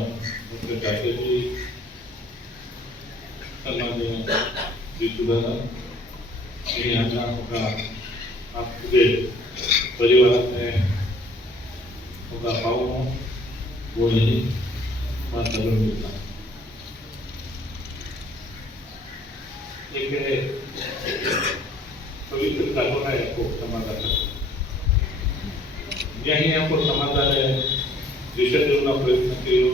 सन्मान्य डॉक्टर काटेजी सन्मान्य जितूदादा आणि यांना आपला आपले परिवाराने आपला पाहून बोलणी मात्र घेतला एक पवित्र स्थानों है। आपको समाधान यही आपको समाधान है विषय देऊन प्रयत्न केलो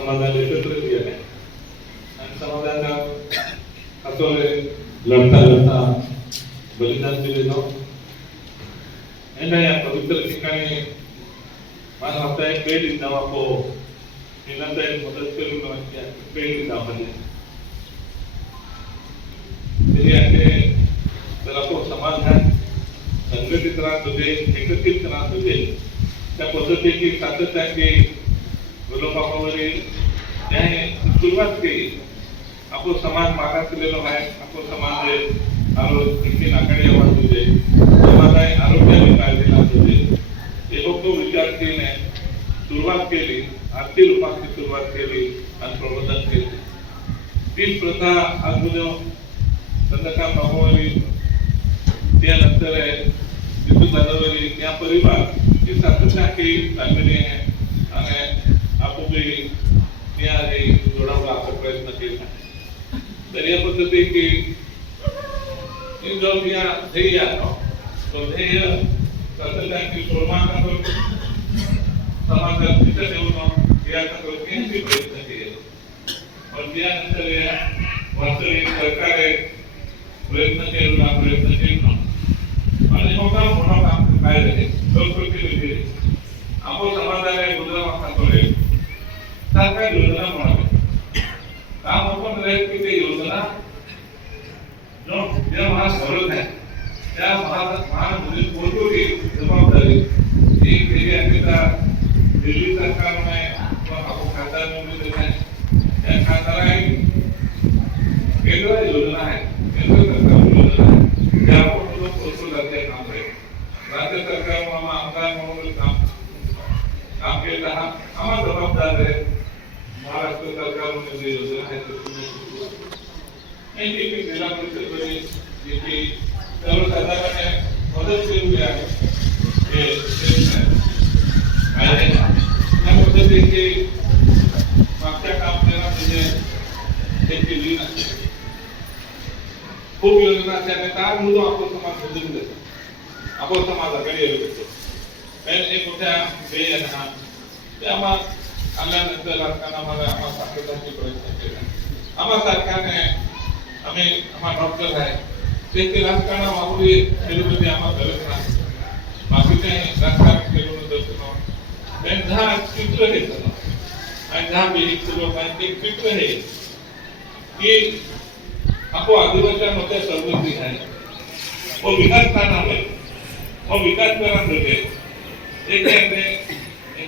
समाधान एकत्र दिया है। आणि समाधान असं लढता लढता बलिदान दिले जाऊ यांना या पवित्र ठिकाणी मला वाटतं एक पेढी जाऊ आपो निरंतर एक मदत करून पेढी जाऊ जर आपण समाधान संघटित राहत होते एकत्रित राहत होते त्या पद्धतीची सातत्याने गुलाबावरील त्याने सुरुवात केली आपण समाज मागासलेलो आहे आपण समाज आरोग्य नाकडे आवाज़ होते समाज आरोग्याने काळजी लागत हे फक्त विचार केले सुरुवात केली आर्थिक रूपाची सुरुवात केली आणि प्रबोधन केले ती प्रथा अजून चंद्रकांत बाबूवरी त्यानंतर आहे विद्युत दादावरी त्या परिवार ही सातत्याने चाललेली आहे आणि त्या हे जोडावला असा प्रयत्न केला तर या पद्धती की हे जो या ध्येय आहे, तो ध्येय सातत्याने सोडवाना करून समाजात तिथं ठेवून या सगळं प्रयत्न केले पण त्यानंतर या वास्तविक सरकार प्रयत्न केला प्रयत्न केला आणि मोठा मोठा काम काय झाले विधी आपण समाजाने सरकार योजना काम आपण रहे की ते योजना जो ज्या महासभेत आहे त्या महा महामध्ये कोणती जबाबदारी ही केली आहे का दिल्ली सरकारने किंवा आपण खासदार निवडून आहे त्या खासदाराने केंद्र योजना आहे केंद्र सरकार योजना लोक पोहोचवून जाते काम राज्य सरकार काम काम केलं हा आम्हाला जबाबदार आहे महाराष्ट्र कर्ज योजना है लेकिन मेरा मंत्र प्रदेश देखिए करोड़ अदा करने मदद से हुआ है ये आए हैं मैं खूप योजना असल्याने त्या म्हणून आपण समाज समजून देतो आपण समाजाकडे येऊ शकतो मोठ्या वेळ हा त्यामुळे आल्यानंतर राजकारण आम्हाला आम्हाला सातत्याचे प्रयत्न केला. आम्हा सरकारने आम्ही आम्हा डॉक्टर आहे. ते ते राजकारणा वापरी खेळूमध्ये म्हणजे आम्हाला गरज नाही. बाकी राजकारण खेळून दर्शन त्यांनी दहा चित्र हे झालं आणि दहा बेरीज लोकांचे एक चित्र हे की आपो आदिवासी सर्वस्वी आहे. व विकास करना है वो विकास करणार होते एक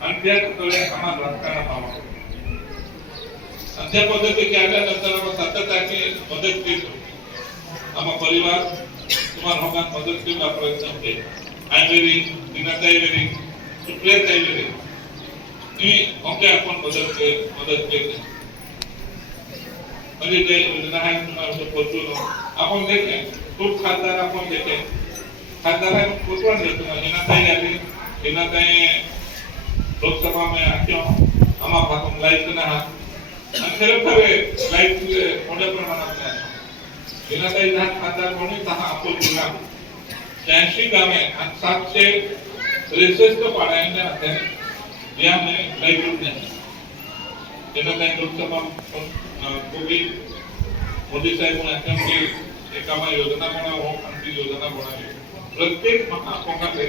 आणि त्या कर्तव्य आम्हाला राजकारणात आम्हाला आणि त्या पद्धतीने आल्यानंतर आम्ही सातत्याने मदत केली आम्हा परिवार तुम्हाला लोकांना मदत देऊन प्रयत्न केले आयवेरी दिनाताई वेरी सुप्रियाताई वेरी तुम्ही आमच्या आपण मदत केली मदत केली म्हणजे ते योजना आहे तुम्हाला पोहोचून आपण देते खूप खासदार आपण देते खासदार पोचवून देतो. दिनाताई आली दिनाताई लोकसभा में क्यों हम आप हम लाइव तो ना अंकल का वे लाइव के म्हणजे मोड़े पर मना है बिना कहीं ना खानदार कोणी तहा आपको जुना त्यांशी गामे आणि सातशे त्रेसष्ट पाण्याच्या हाताने या में लाईव्ह ग्रुप नाही त्यांना काही लोकसभा कोवी मोदी साहेब म्हणून की एकामा योजना म्हणा हो आणि ती योजना म्हणावी प्रत्येक महापौराने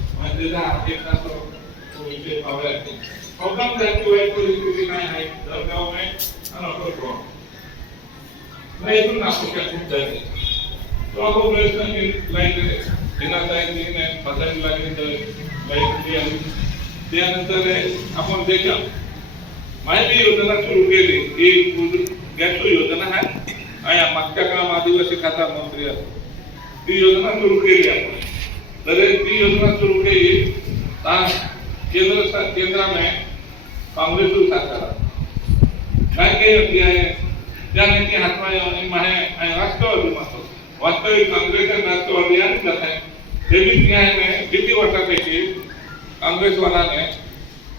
मध्यदा एक तास तो विषय पावला How come that you had to recruit my height, the government, and upper form? ना इथून नागपूरच्या खूप जायचे तो आपण प्रयत्न लाइट येणार जायचे नाही बसायला लागले तर लाइट आली त्यानंतर आपण देखा माहिती योजना सुरू केली एक गॅसो योजना आहे. मागच्या काम आदिवासी खाता मंत्री आहे ती योजना सुरू केली आपण. तरी योजना सुरू केली हाँ, केंद्र केंद्राने काँग्रेस सरकार बँके आपली आहे त्या नीती हातमा आणि माहे आणि राष्ट्रवादी मात्र मतलब। वास्तविक काँग्रेस आणि राष्ट्रवादी आणि जात आहे हे बी न्यायाने किती वर्षापैकी काँग्रेसवालाने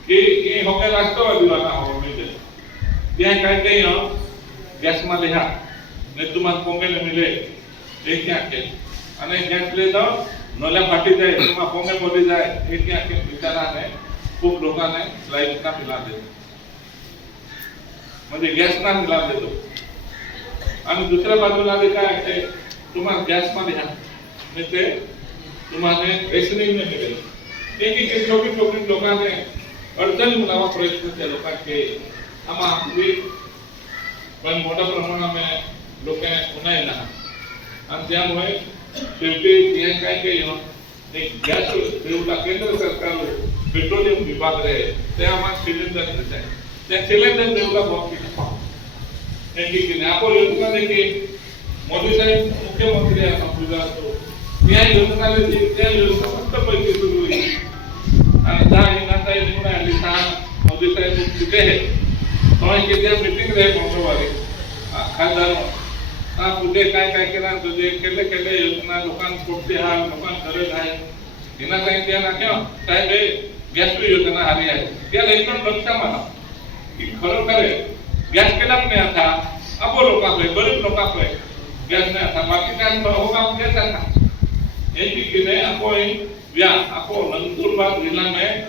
की हे होके राष्ट्रवादीवाला हवं म्हणजे त्या काय ते हाँ, गॅसमा लिहा नाही तुम्हाला कोंगेले मिले एक घ्या आणि गॅस ले जाऊन नोले फाटी जाय किंवा पोंगेल बोली जाए एक या के बेचारा ने खूब लोगों ने स्लाइड का मिला दे मुझे गैस ना स्लाईबना दे तो म्हणजे दूसरे बात देतो आणि दुसऱ्या बाजूला तुम्हारा गैस मार दिया नहीं ह्या तुम्हारे ऐसे नहीं रेशनिंगने मिळेल. एक ही एक छोटी छोटी ने अर्जन मुलावा प्रयत्न त्या लोकांचे. आम्हा मोटा प्रमाण में प्रमाणामध्ये लोक उन्हें ना आणि हुए शेवटी तिने काय केलं? एक गॅस देऊला केंद्र सरकार पेट्रोलियम विभाग आहे ते आम्हाला सिलेंडर देत आहे. त्या सिलेंडर देऊला बहुत केला पाहू. त्यांची की नाही आपण योजना देखील. मोदी साहेब मुख्यमंत्री आहे संपूर्ण असतो त्या योजना त्या योजना फक्त पैसे सुरू होईल आणि दहा हिनाताई निवडून आली. सहा मोदी साहेब कुठे आहे तो त्या मिटिंग आहे मंगळवारी? खासदार हा, कुठे काय काय केला तुझे केले केले, योजना, लोकांना कोणते हा लोकांना गरज आहे. हिनाताई त्या ना किंवा साहेब, हे गॅस योजना आली आहे. त्याला एकदम लक्ष मला की खरोखर गॅस केला नाही आता. अबो लोकांकडे, गरीब लोकांकडे. गॅस नाही आता. बाकी काय होगा गॅस आता याची की नाही आपण या आपण नंदुरबार जिल्हा में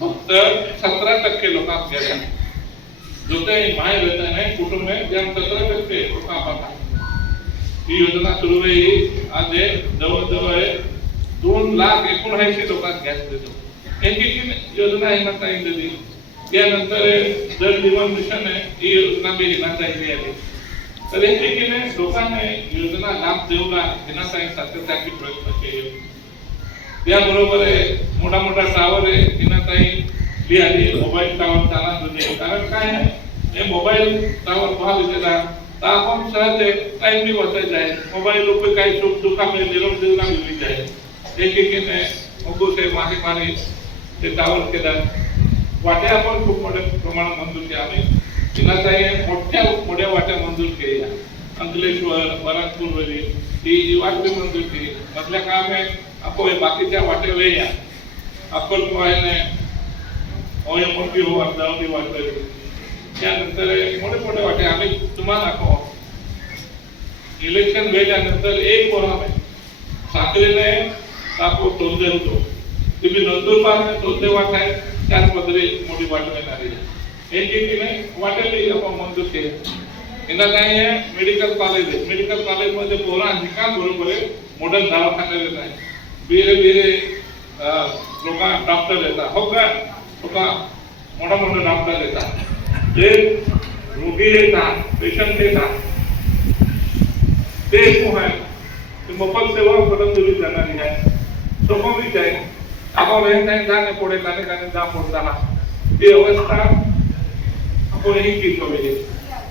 फक्त सतरा टक्के लोकांना गॅस आहे. जो काही रहता है कुटुंब में ज्या सतरा टक्के लोकांना ही योजना सुरू आहे आज जवळजवळ दोन लाख एकोणऐंशी लोकांना गॅस देतो यांची योजना आहे ना दिली त्यानंतर जल जीवन मिशन आहे. ही योजना मी हिनाताईने आली तर यांची लोकांना योजना लाभ देऊला हिनाताई सातत्याची प्रयत्न केले. त्याबरोबर मोठा मोठा टावर आहे. हिनाताई ली आली मोबाईल टावर चालत कारण काय आहे? हे मोबाईल टावर भाव दिलेला કામ સાથે કાંઈ બી હોતા જાય મોબાઈલ ઉપર કાંઈ સુખ દુઃખ અમે નિરંતર ના મળી જાય एकेकीने मुंबई मासेमारी ते दावण केला वाट्या पण खूप मोठ्या प्रमाणात मंजूर केल्या. आम्ही जिल्ह्याचा मोठ्या मोठ्या वाट्या मंजूर केल्या. अंकलेश्वर बराकपूर वरी ही जी वाट बी मंजूर केली. मधल्या कामे आपण बाकीच्या वाट्या वेळ या. आपण पोहायने हो अर्धावधी वाट त्यानंतर मोठे वाटे. आम्ही तुम्हाला दाखव. इलेक्शन गेल्यानंतर एक फोरम आहे साखरेने दाखव तोंडे होतो. तुम्ही नंदुरबार तोंडे वाट आहे. त्याच मोठी एक आपण मंजूर केले. काय आहे? मेडिकल कॉलेज आहे. मेडिकल कॉलेजमध्ये पोरांनी का बरोबर मॉडर्न दवाखाने येत आहे. बिरे बिरे अं, लोक डॉक्टर येतात. हो का? लोक मोठा मोठा डॉक्टर येतात. ते रोगी येतात पेशंट येतात ते શું है તે મફત સેવાઓ કરમજોરી કરનારી है સ્વાભાવિક है આમાં રહેતા જાને પડે કાને કાને જા પડતા હા એ અવસ્થા આપણે અહીં की कमी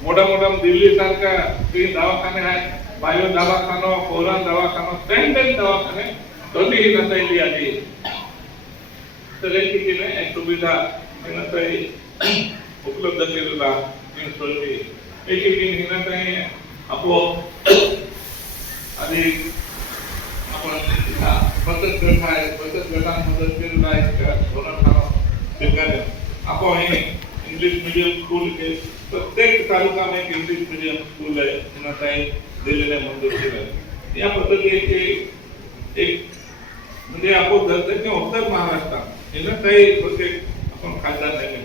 मोठा मोठा दिल्ली सारखा ते दवाखाने आहेत बायो दवाखाना कोरा दवाखाना स्टँडर्ड दवाखाने कधीही नसायली आली तर एक ठिकाणी एक सुविधा हिनाताई उपलब्ध केलेला सोडली. वेगवेगळी निर्णय आपोआप अधिक आपण बचत गट आहे बचत गटात मदत केलेला आहे धोरण स्वीकारलं. आपण हे इंग्लिश मीडियम स्कूल हे प्रत्येक तालुका तालुकाने इंग्लिश मीडियम स्कूल आहे हिनाताई दिलेल्या मंजूर केलं या पद्धतीचे एक म्हणजे आपण धरतज्ञ महाराष्ट्र महाराष्ट्रात. हिनाताई प्रत्येक आपण खासदार नाही.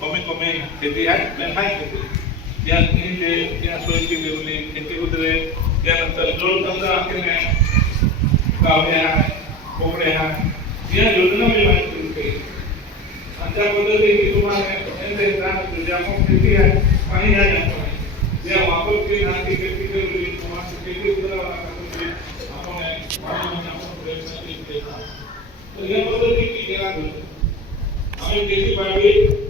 कमी कमी खेती आहे पण नाही खेती या जे या सोयीची निर्मिली खेती उतरे त्यानंतर जोडधंदा केले आहे कोकडे आहे या योजना मी माहिती केली आणि त्या पद्धतीने तुम्हाला यांचे जाणवतं जे आपण खेती आहे पाणी आहे आपण जे वापर केली आहे खेती केली तुम्हाला खेती उतरावा आपण पाणी आपण प्रयत्न केला तर या पद्धतीने केला आम्ही त्याची पाडवी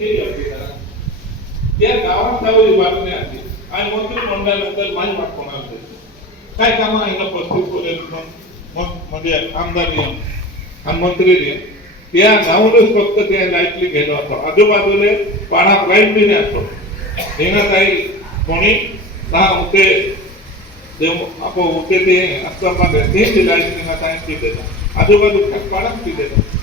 ते असते त्या गावात जाऊ बातम्या आली. आणि मंत्री मंडळानंतर माझी वाट कोणाला देतो काय कामं आहे? ना पस्तीस पर्यंत म्हणजे आमदार नियम आणि मंत्री नियम त्या गावावरच फक्त त्या लाईटली गेलो असतो. आजूबाजूला पाणा लाइट बी नाही असतो. हेना काही कोणी दहा होते जे आपण होते ते असताना ते ते लाइट त्यांना काय ती देतात आजूबाजू पाण्यात ती देतात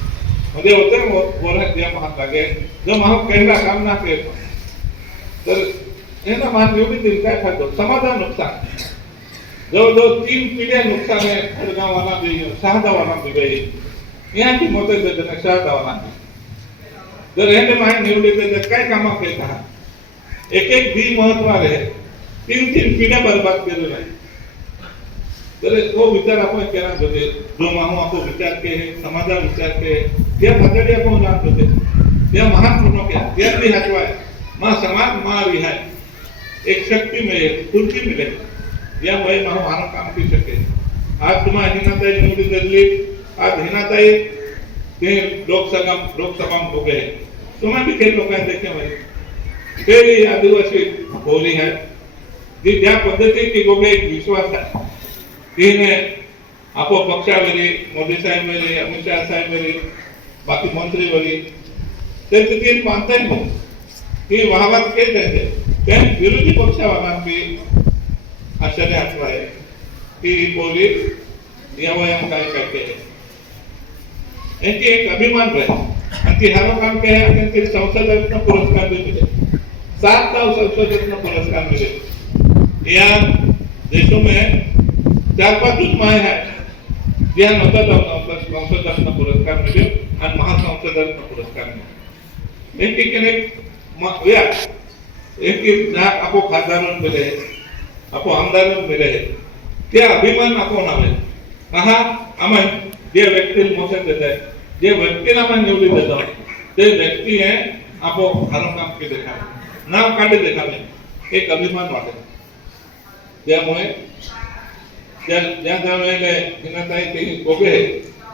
म्हणजे होतं बोलत या महाग लागे जो महाग केला काम ना केलं. तर ना महाग निवडून दिली काय फायदा? समाधान नुकसान. जवळजवळ तीन पिढ्या नुकसान आहे खडगावाला बी शहादावाला बी बाई. यांची मत देते सहा शहादावाला जर हे माहिती निवडली तर काय कामाक येत आहात? एक एक बी महत्वाने तीन तीन पिढ्या बरबाद केलेलं आहे तर तो विचार आपण केला होते. जो माहू आपण विचार के समाजा विचार के त्या पातळी आपण जात होते? त्या महान पूर्ण क्या त्या भी हटवाय मा समाज, मा विहाय. एक शक्ती मिळेल स्फूर्ती मिळेल. यामुळे माहू आनं काम करू शकेल. आज तुम्हाला हिनाताई निवडी दिली आज हिनाताई ते लोकसभा लोकसभा उभे आहे. तुम्हाला भी खेळ लोकांना देखील ते आदिवासी बोली है जी ज्या पद्धतीची गोबे एक विश्वास आहे. तिने आपो पक्षावरी मोदी साहेब मेरे अमित शाह साहेब मेरे बाकी मंत्री वरी त्यांची ती मानता नाही ती वाहवात के त्यांचे त्या विरोधी पक्षावाला की आश्चर्य आहे की बोली यावयाम काय काय केले यांची एक अभिमान रहे आणि ती हर काम के है त्यांचे संसद रत्न पुरस्कार भी मिले सात साल संसद रत्न पुरस्कार मिले या देशों में चार पाचच माय आहेत ज्या नवता संसदांना पुरस्कार मिळेल आणि महासंसदांना पुरस्कार मिळेल. एक एक एक एक जात आपो खासदारन मिले आपो आमदारन मिले. ते अभिमान आपण हवे हा आम्ही जे व्यक्ती मोशन देत आहे जे व्यक्तीला आम्ही निवडी देतो ते व्यक्ती हे आपो खारं काम के देखावे नाव काढे देखावे एक अभिमान वाटेल. त्यामुळे ज्या त्या ज्યાં લઈને હિનાતાઈ ભોગે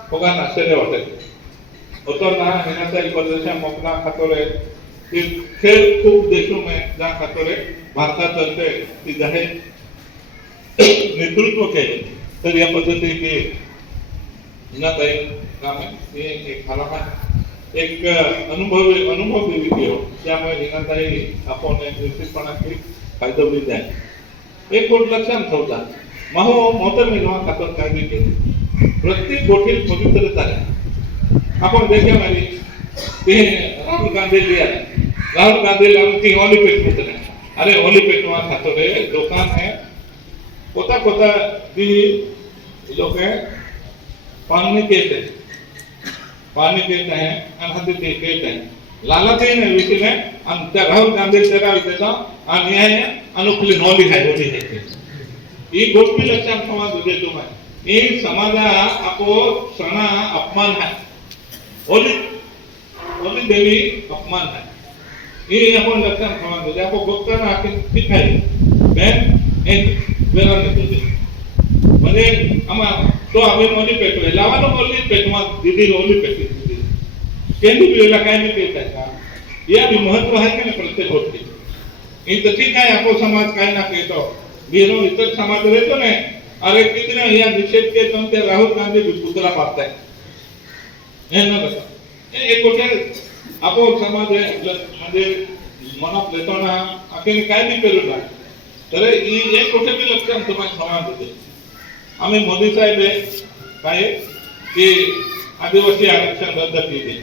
ભોગાના આશ્ચર્ય વાટે ઉત્તરના હિનાતાઈ परदेशा मोकना खातोरे. हे खेळ खूप देशों में जा खातोरे. भारतातर्फे ती जाहीर नेतृत्व केले तर या पद्धती की हिनाताई नामे हे एक खालामा एक अनुभवी अनुभव दिली विविध हो. त्यामुळे हिनाताई आपण निश्चितपणा की फायदा होईल एक गोष्ट लक्षात ठेवतात ಮಹೋ ಮೊದಲಿನ ಕಥಕ್ಕಾಗಿ ಪ್ರತಿ ಕೋಟಿಲ್ ಪವಿತ್ರತಾರೆ आपण देखिए हमारी ते राहुल गांधी लिया राहुल गांधी लावून ती होली पेटवत अरे होली पेटवा खातो रे दुकान है कोता कोता दी लोग हैं पानी केते पाणी देत आहे आणि हाती ते देत आहे. लालतही नाही विकीने आणि त्या राहुल गांधी त्या विकता अन्याय अनुकूल नॉली है बोली है ही गोष्टी लक्षात ठेवा तुझे तुम्हाला ही समाजा आपो सण अपमान आहे ओली ओली देवी अपमान आहे ही आपण लक्षात ठेवा तुझे आपण बघताना आपण ठीक आहे बेन एक वेळा तुझे म्हणजे आम्हा तो आम्ही ओली पेटवे लावानो ओली पेटवा दिदी ओली पेटवी दिदी केंद्र वेळेला काय नाही पेट आहे का या बी महत्व आहे का नाही प्रत्येक गोष्टी ही तर ठीक आहे आपो समाज काय ना कहतो ગીરનો વિસ્તાર સમાજ રહેતો ને, આ વ્યક્તિને અહીંયા નિષેધ કે તમે ત્યાં રાહુલ ગાંધી પુતળા પાડતા એ ન બતા એ કોટે આપો સમાજ આજે મનો પ્લેટોના આખેને કાંઈ બી પેલું ના ત્યારે એ એ કોટે બી લક્ષણ તમારે સમાજ હતો અમે મોદી સાહેબે કાંઈ કે આદિવાસી આરક્ષણ રદ કરી દે.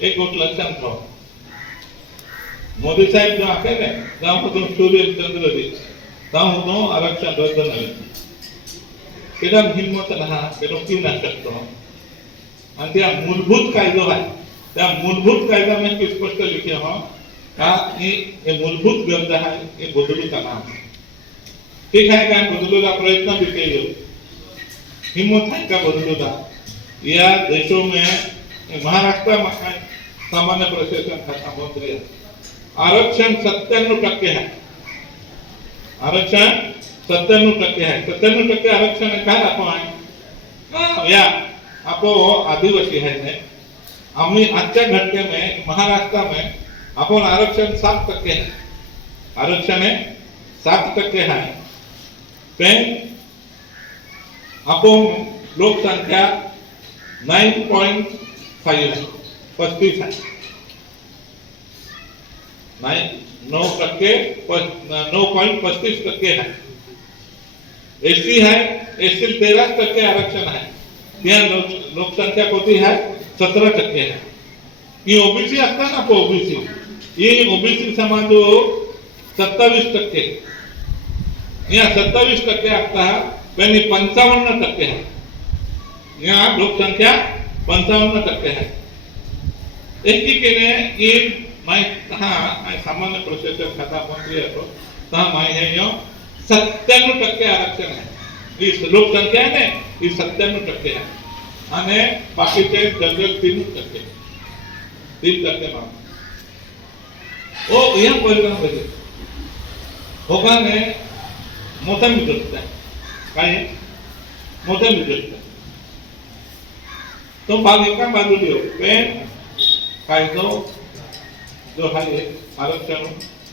એ કોટ લક્ષણ થવા મોદી સાહેબ જો આખે ને ગામ હતું સૂર્ય ચંદ્ર છે ત્યાં હું સૂર્યચંદ્ર દી ત્યાં હું આરક્ષણ રદ નવે કેડા હિંમત ના પેલો કી ના શકતો आणि त्या मूलभूत कायदो आहे त्या मूलभूत कायद्यामध्ये ते स्पष्ट लिखे हो का ही हे मूलभूत गरज आहे हे बदलू का ना ठीक आहे काय बदलूला प्रयत्न भी केले हिम्मत है का बदलूला या देशों में महाराष्ट्र में सामान्य प्रशासन खाता मंत्री है आरक्षण सत्त्याण्णव टक्के आहे आरक्षण सत्त्याण्णव टक्के आहे सत्त्याण्णव टक्के आरक्षण काय हा, या आपो आदिवासी है ने आम्ही आजच्या घटनेमध्ये महाराष्ट्र में आपण आरक्षण सात टक्के है। आरक्षण है सात टक्के है। पण आपण लोकसंख्या नाईन पॉईंट फाईव्ह आहे पस्तीस है नाईन नौ टक्के नौ पॉइंट पच्चीस टक्के है। एस सी है एस सी तेरह टक्के आरक्षण है। यह लोकसंख्या कोटी है, सत्रह टक्के है। ये ओबीसी आता ना को ओबीसी? ये ओबीसी समाज जो सत्तावीस टक्के यहाँ सत्तावीस टक्के आता है, यानी पंचावन टक्के है। यहाँ लोकसंख्या पंचावन टक्के है। एक ही के ये माय सामान्य प्रशासन खाता मंत्री असो ता माय हे यो सत्त्याण्णव टक्के आरक्षण आहे ही लोकसंख्या आहे ना ही सत्त्याण्णव टक्के आहे आणि बाकीचे जनरल तीन टक्के तीन टक्के माग ओ या परिणामामध्ये भोगाने मोठा मिळत आहे काय मोठा मिळत आहे तो भाग एका बाजूला येऊ पण कायदो जो आहे आरक्षण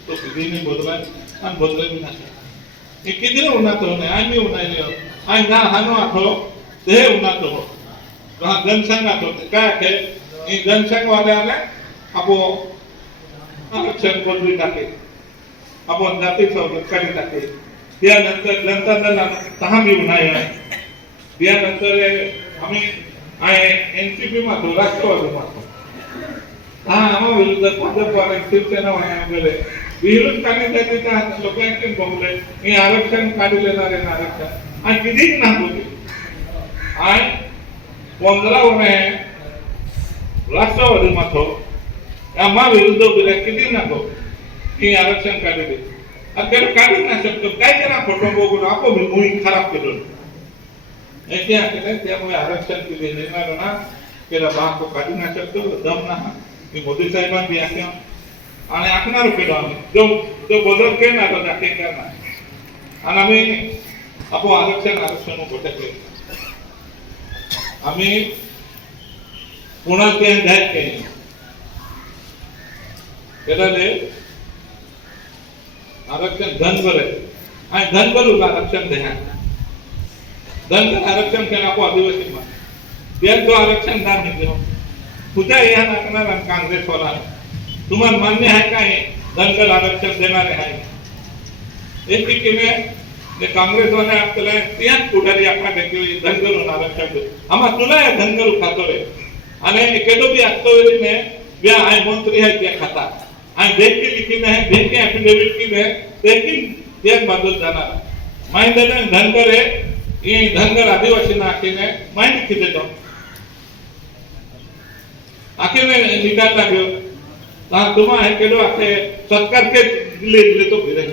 तो कितीने बदलाय आणि बदलाय नाही हे किती उन्हात होणे आम्ही उन्हाळले आणि ना हानो आठो ते उन्हात हो। हा जनसंघात होते काय आहे ही जनसंघ वाल्याने आपो आरक्षण बदली टाके आपण जाती सवलत काढी टाके त्यानंतर जनता दल तहा बी उन्हाळ्या त्यानंतर आम्ही एनसीपी मातो राष्ट्रवादी मातो हा। आम्हा ఆ వీళ్ళు తప్ప చెప్పాలి తీర్చేనా ఎమ్మెల్యే వీళ్ళు కానీ లొకాలిటీ బహులే మీ ఆరక్షణ కాడీలేనారే ఆరక్షణ आणि किती नांदवली आणि पंधरा उणे राष्ट्रवादी माथो हो. आम्हा विरुद्ध बिल्या किती नाको की आरक्षण काढले अखेर काढू ना शकतो. काय करा फोटो बघून आपो भूमी खराब केलं ते आखले त्यामुळे आरक्षण केले निर्णय होणार त्याला बाप काढू ना शकतो दम ना मोदी साहेबांनी आख्या आणि आखणार केलो आम्ही. जो जो बदल केला तो जाके करणार आणि आम्ही आपो आरक्षण आरक्षण भटकले. आम्ही पुण्यात ते जाहीर केले केला ते आरक्षण धनभर आहे. आणि धनभर आरक्षण द्या धनगर आरक्षण केला आपो आदिवासी मा त्यांचं आरक्षण दान निघलो कुठे या नाकणार आणि काँग्रेस वाला तुम्हाला मान्य आहे का हे धनगर आरक्षण देणारे आहे एकीकडे ते काँग्रेस वाले आपल्याला त्याच पुढारी आपला धनगर आरक्षण दे आम्हा तुला या धनगर खातो रे અને केॾो बि एक्टिविटी में ॿिया ऐं मंत्री है त्या खाता ऐं देख के लिखीन है देख के एफिडेविट की है लेकिन ते बदल जाणार माहिती आहे धनगर आहे ಈ धनगर आदिवासी ना आखीने माहिती किती तो આખેને નિકાલ નાખ્યો તાંતુમાં હે કેલો આખે સત્કાર કે લે લેતો ફિરે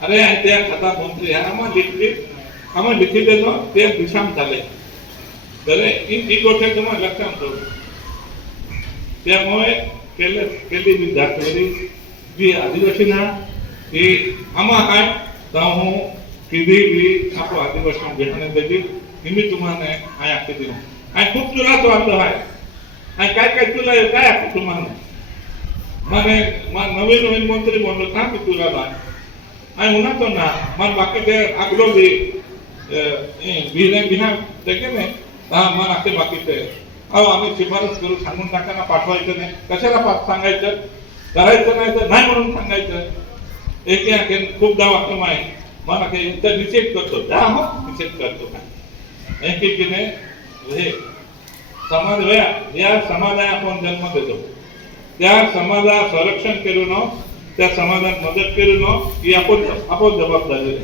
અરે ત્યાં ખાતા મંત્રી આમાં લીધી આમાં લીધી દેતો તે દિશામાં ચાલે ત્યારે એ ઈ ગોઠે તમારે લખાણ થયું ત્યાં મોએ કેલે કેલી નિંદા કરી જે આદિવાસીના એ આમાં કાંઈ તો હું કીધી બી આપણો આદિવાસીના બેઠાને દેજી નિમિત્ત મને અહીંયા આપી દીધું आणि खूप चुलाचो आसलो हाय आणि काय काय चुला काय आसा तुम्हाला মানে মান নবীন নবীন মন্ত্রী বন্ধ থাকি তুলা না আমি উনা তো না মান বাকি দে আগলো বি বিলে বিহা দেখে নে তা মান আকে বাকি তে আও আমি शिफारस करू सांगून टाकाना पाठवायचं नाही कशाला पाठ सांगायचं करायचं नाही तर नाही म्हणून सांगायचं एक आखे खूप डाव आखे माय मान आखे एकदा निषेध करतो जा मग निषेध करतो काय एक एकीने समाज वया या समाजा आपण जन्म देतो त्या समाजा संरक्षण केलं न त्या समाजात मदत केलं न ही आपण आपण जबाबदारी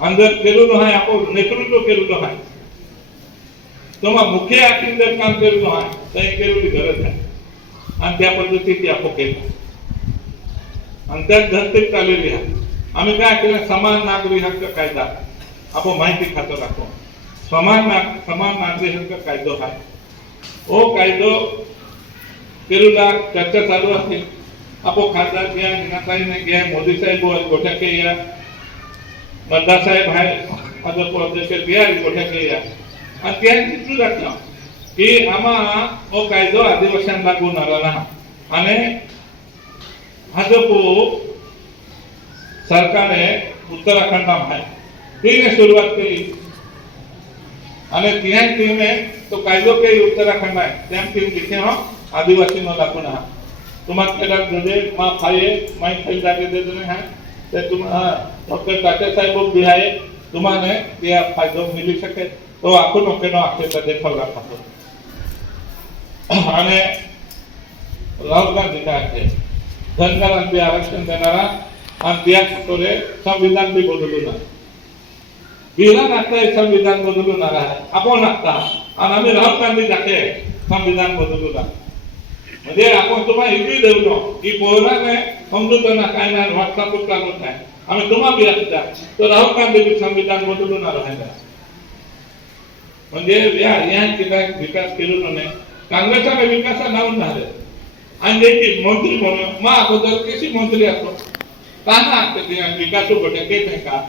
आणि जर केलेलं आहे आपण नेतृत्व केलेलं आहे तेव्हा मुख्य आखीन जर काम केलेलं आहे तर हे केलेली गरज आहे आणि त्या पद्धतीची आपण केलं. आणि त्यात धर्तीत चाललेली आहे. आम्ही काय केलं? समान नागरी हक्क कायदा. आपण माहिती खातो राखो समान नाग समान नागरी हक्क कायदो आहे ओ कायदो केलेला चर्चा चालू असते आपण खासदार घ्या मीनाताईने घ्या मोदी साहेब गोठ्याके या नड्डा साहेब आहे भाजप अध्यक्ष घ्या गोठ्याके या आणि त्यांनी चित्र दाखलं की आम्हा ओ कायदो आदिवासींना लागू ना आणि ભાજપો સરકારે ઉત્તરાખંડમાં ભાઈ તેને શરૂઆત કરી અને તિહાઈ ટીમે तो कायदो के उत्तराखंड आहे. त्या टीम जिथे हा, आदिवासी न दाखवून हा तुम्हाला केला गजे, मा फाये, माई फैल जागे देत नाही हा ते तुम्हा डॉक्टर टाटे साहेब बिहाय तुम्हाला त्या फायदो मिली शके तो आखून ओके नो आखेचा देखाव राखतो आणि राहुल गांधी काय आहे? धनगरांचे आरक्षण देणारा आणि त्या संविधान बी बदलू ना बिहार आता संविधान बदलू ना आपण आता आणि आम्ही राहुल गांधी टाके संविधान बदलू ना म्हणजे आपण तुम्हाला समजूत ना काय नाही व्हॉट्सअप चालत नाही आम्ही तुम्हा बी असता तर राहुल गांधी बी संविधान बदलू ना राहायला म्हणजे या या ठिकाणी विकास केलेला नाही काँग्रेसचा विकास नावून झाले आणि देखील मंत्री म्हणून मग अगोदर कशी मंत्री असतो का ना विकासू घटक येत नाही का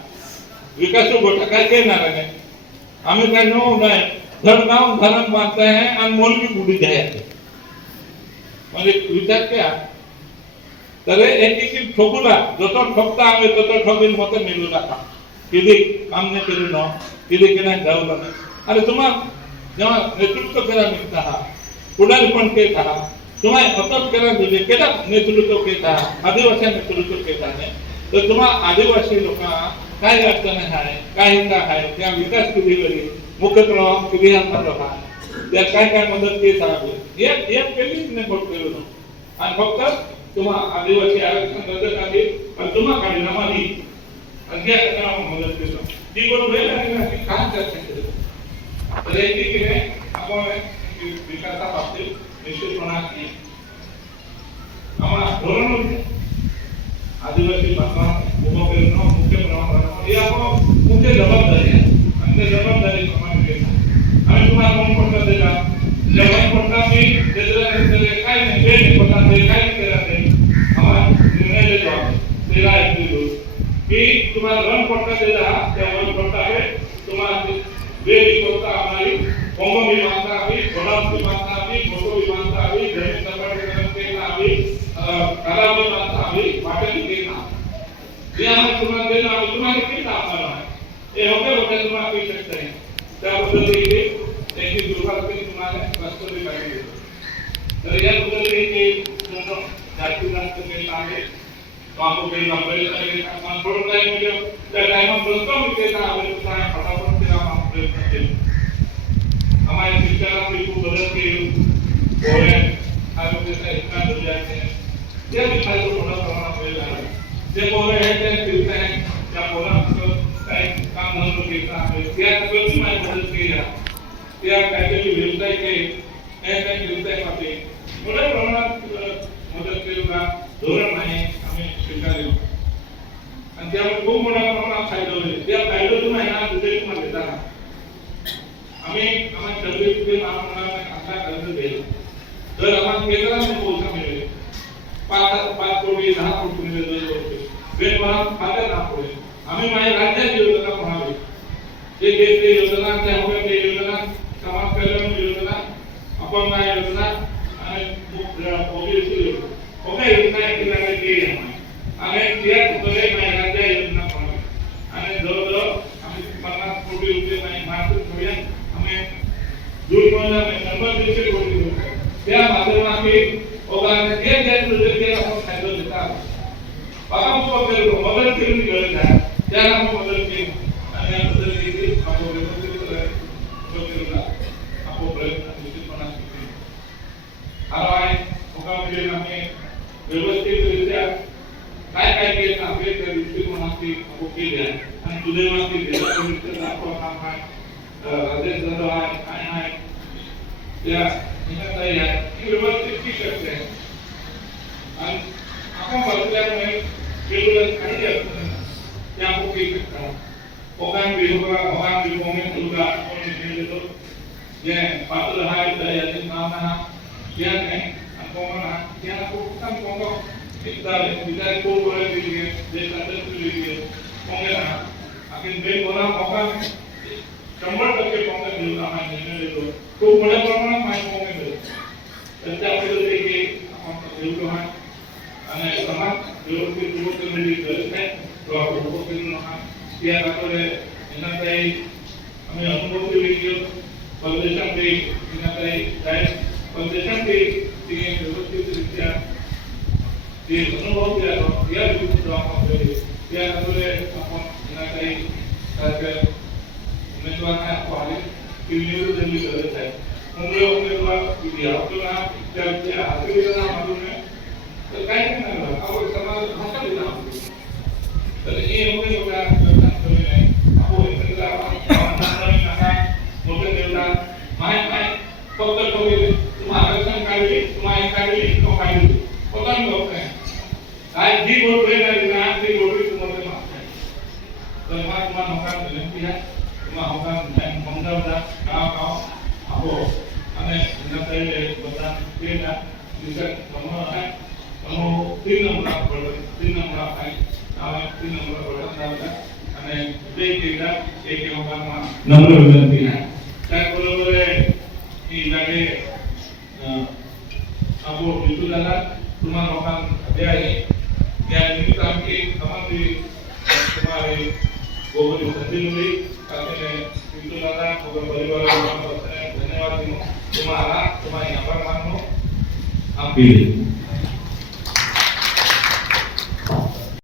विकासू घटक काय येणार नाही आम्ही काय नो नाही धडगाव धरण बांधताय आहे आणि मोलगी बुडी द्यायचे म्हणजे विचार क्या? तर एक एक ठोकूला, जतो ठोकता आम्ही ततो ठोकीन मत मिळू नका किती काम नाही केलं न किती की नाही जाऊ नाही अरे तुम्हाला जेव्हा नेतृत्व करा निघता आहात पुढारी पण केत आहात तुम्हाला सतत करा म्हणजे केला नेतृत्व केत आहात आदिवासी नेतृत्व केत आहे तर तुम्हा आदिवासी लोकांना काय अडचणी आहे काय हिंसा आहे त्या विकास कितीवरी मुख्य क्रमांक किती अंतर त्या काय काय मदत ते आहे एक एक केलीच नाही फक्त आणि फक्त तुम्हा आदिवासी आरक्षण रद्द झाली आणि तुम्हा आणि त्या मदत केलं ती बरोबर आहे आणि ना ती काय चर्चा केली तर आपण आम्हाला धोरण आदिवासी भाषा उभं करणं तुमची जबाबदारी आहे. आणि त्या तुम्हाला कोण पडतात दिला जेवण पडतात मी त्याचे काय नाही वेळ पडतात काय केला ते आम्हाला निर्णय देतो आम्ही. ते ऐकलेलो की तुम्हाला रन पडतात दिला त्या मिठाचं मोठ्या प्रमाणात वेळ झाला जे पोरं आहेत कंपल्सरी होती है त्या माध्यमातून ओगाने जे जे प्रोजेक्ट आपण फ़ायदा घेतात बाबा मदत करून गरज आहे त्याला ಹೋಗೋ ಇದ್ದಾರೆ ವಿದಾಯ ಕೋಗಳಿಗೆ ದೇಶ ಅಧ್ಯಕ್ಷರಿಗೆ ಕಾಂಗ್ರೆಸ್ ಹಾಗೆ ಬೇಗ ಬರೋ ಕಾಂಗ್ರೆಸ್ ಶಂಬರ್ ಟಕ್ಕೆ ಕಾಂಗ್ರೆಸ್ ವಿರುದ್ಧ ಆ ಜನರಿಗೂ खूप मोठ्या प्रमाणात माहिती काँग्रेस तर त्या पद्धतीने एवढं हा आणि समाज व्यवस्थित उपयोग करण्याची गरज नाही तो आपण उपयोग करून हा त्या दाखवले यांना काही आम्ही अनुभव केले की परदेशात काही यांना काही परदेशात काही व्यवस्थितरित्या He is no longer here to the company. He is no longer upon Nagai Sarkar. Netwa and Kwali, he knew the leader of the time. Only of the club, with the Abdullah, the Abdullah, the kind of our Samal Hassan. The aim of the company, Abu Isra, Mokan Delta, my mind, Dr. Kobe.